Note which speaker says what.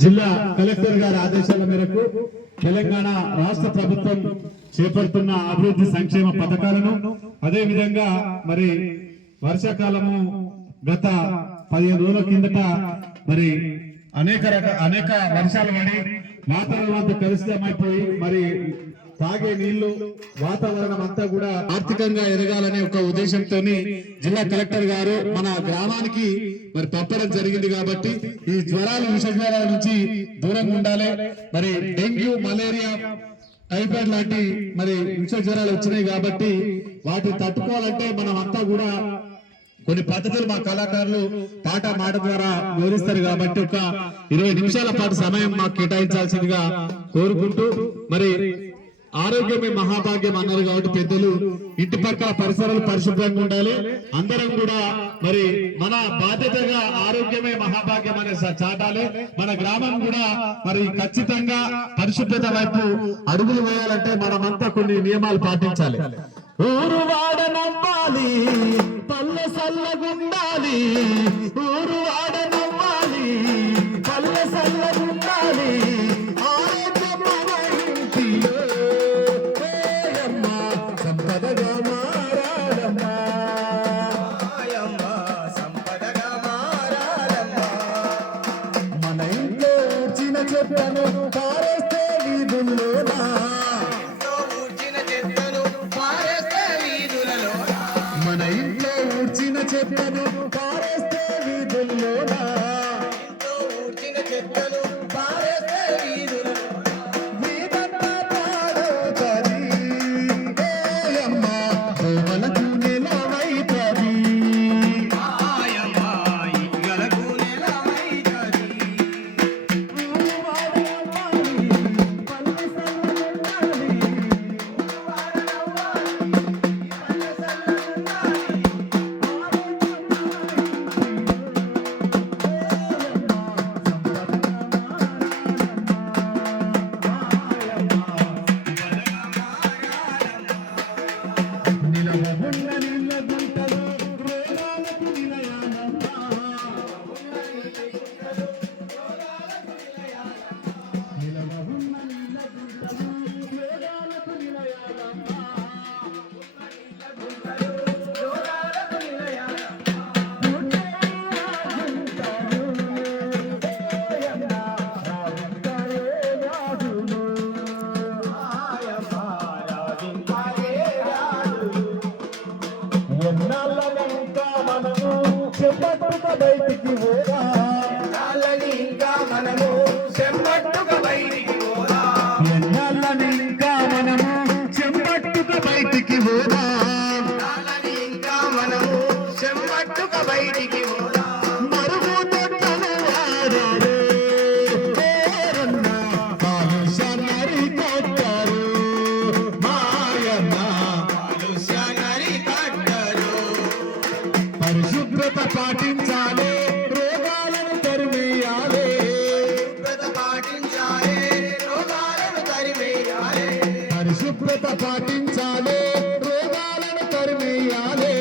Speaker 1: జిల్లా కలెక్టర్ గారి ఆదేశాల మేరకు తెలంగాణ రాష్ట్ర ప్రభుత్వం చేపడుతున్న అభివృద్ధి సంక్షేమ పథకాలను అదే విధంగా మరి వర్షాకాలము గత పదిహేను రోజుల కిందట మరి అనేక రక అనేక వర్షాలు పడి వాతావరణంతో అంతా కలుషితమైపోయి మరి తాగే నీళ్ళు వాతావరణం అంతా కూడా ఆర్థికంగా ఎదగాలనే ఒక ఉద్దేశంతో జిల్లా కలెక్టర్ గారు మన గ్రామానికి మరి పంపడం జరిగింది కాబట్టి ఈ జ్వరాలు విష జ్వరాల నుంచి దూరంగా ఉండాలి. మరి డెంగ్యూ మలేరియా టైఫాయిడ్ లాంటి మరి విష జ్వరాలు వచ్చినాయి కాబట్టి వాటిని తట్టుకోవాలంటే మనం అంతా కూడా కొన్ని పద్ధతులు మా కళాకారులు పాట మాట ద్వారా వివరిస్తారు కాబట్టి ఒక ఇరవై నిమిషాల పాటు సమయం మాకు కేటాయించాల్సిందిగా కోరుకుంటూ మరి ఆరోగ్యమే మహాభాగ్యం అన్నారు కాబట్టి పెద్దలు ఇంటి పక్కల పరిసరాలు పరిశుభ్రంగా ఉండాలి. అందరం కూడా మరి మన బాధ్యతగా ఆరోగ్యమే మహాభాగ్యం అనే చాటాలి. మన గ్రామం కూడా మరి ఖచ్చితంగా పరిశుభ్రత వైపు అడుగులు వేయాలంటే మనమంతా కొన్ని నియమాలు పాటించాలి. ఊరు వాడ నమ్మాలి పల్లె సల్లగుండాలి పారేస్తే వీధుల్లోనా?
Speaker 2: ఇంట్లో ఊడ్చిన
Speaker 1: మన ఇంట్లో చెత్తను పారేస్తే చెమ్మట్టుగా బయటికి పోదాలని
Speaker 2: ఇంకా మనము చెమ్మట్టుగా
Speaker 1: బయటికి పోదా ఇంకా మనము చెమ్మట్టుగా బయటికి పాటించాలి రోగాలను తరిమేయాలి.